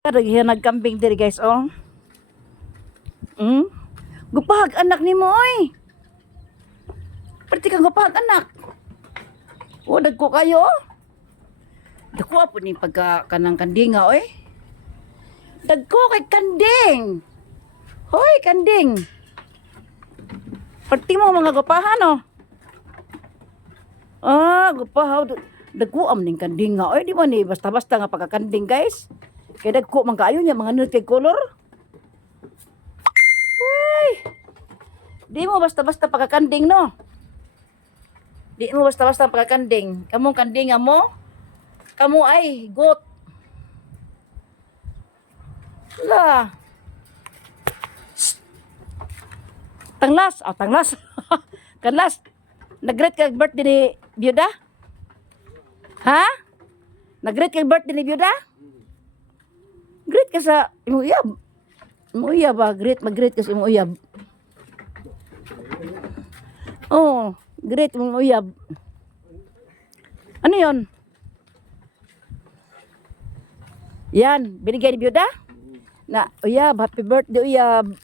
Dagihan nagkambing diri guys, oh. Gupahag anak nimo oy. Perti kang gupahag anak. Oh, dagko kayo. Dagko po ni pagka kanang kandinga oy. Dagko kay kanding. Hoy, kanding. Perti mo mga gupahan, oh. Gupahaw. Dagko am ning kandinga oy, di man ni basta-basta nga pagkakanding guys. Kaya dagko man kaayo niya mga nude color. Ay. Di mo basta-basta pagkakanding no. Di mo basta-basta pagkakanding. Kamong kanding mo. Kamu ay got. La. Tanglas, tanglas. Kanlas. Nag-greet kag birthday ni Byuda? Ha? Nag-greet kag birthday ni Byuda? Greet ka sa imong uyab. Imong uyab ba? Mag-greet ka sa imong uyab. Oh, greet imong uyab. Ano yon? Yan, binigay ni Byuda? Na, uyab, happy birthday uyab.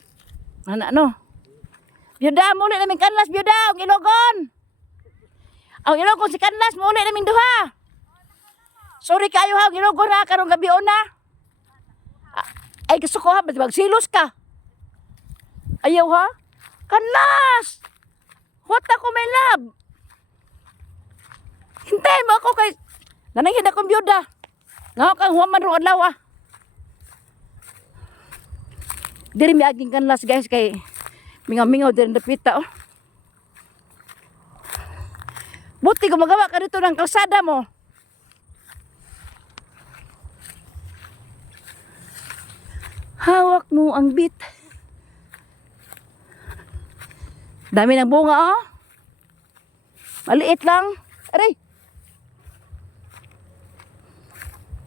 Ano? Byuda, muli namin kanlas, Byuda, ang ilogon. Ang ilogon si kanlas, muli namin duha. Sorry kayo ha, ang ilogon ha, karong gabi na. Ay, gusto ko ha, magsilos ka. Ayaw ha? Kanlas! What ako, my love? Hintay mo ako kay... Nanangin akong byuda. Nga kang huwaman ro adlaw ah. Diri mi aging kanlas guys kay... Mingaw-mingaw diri napita oh. Buti gumagawa ka dito ng kalsada mo. Hawak mo ang bit. Dami ng bunga oh. Maliit lang. Aray.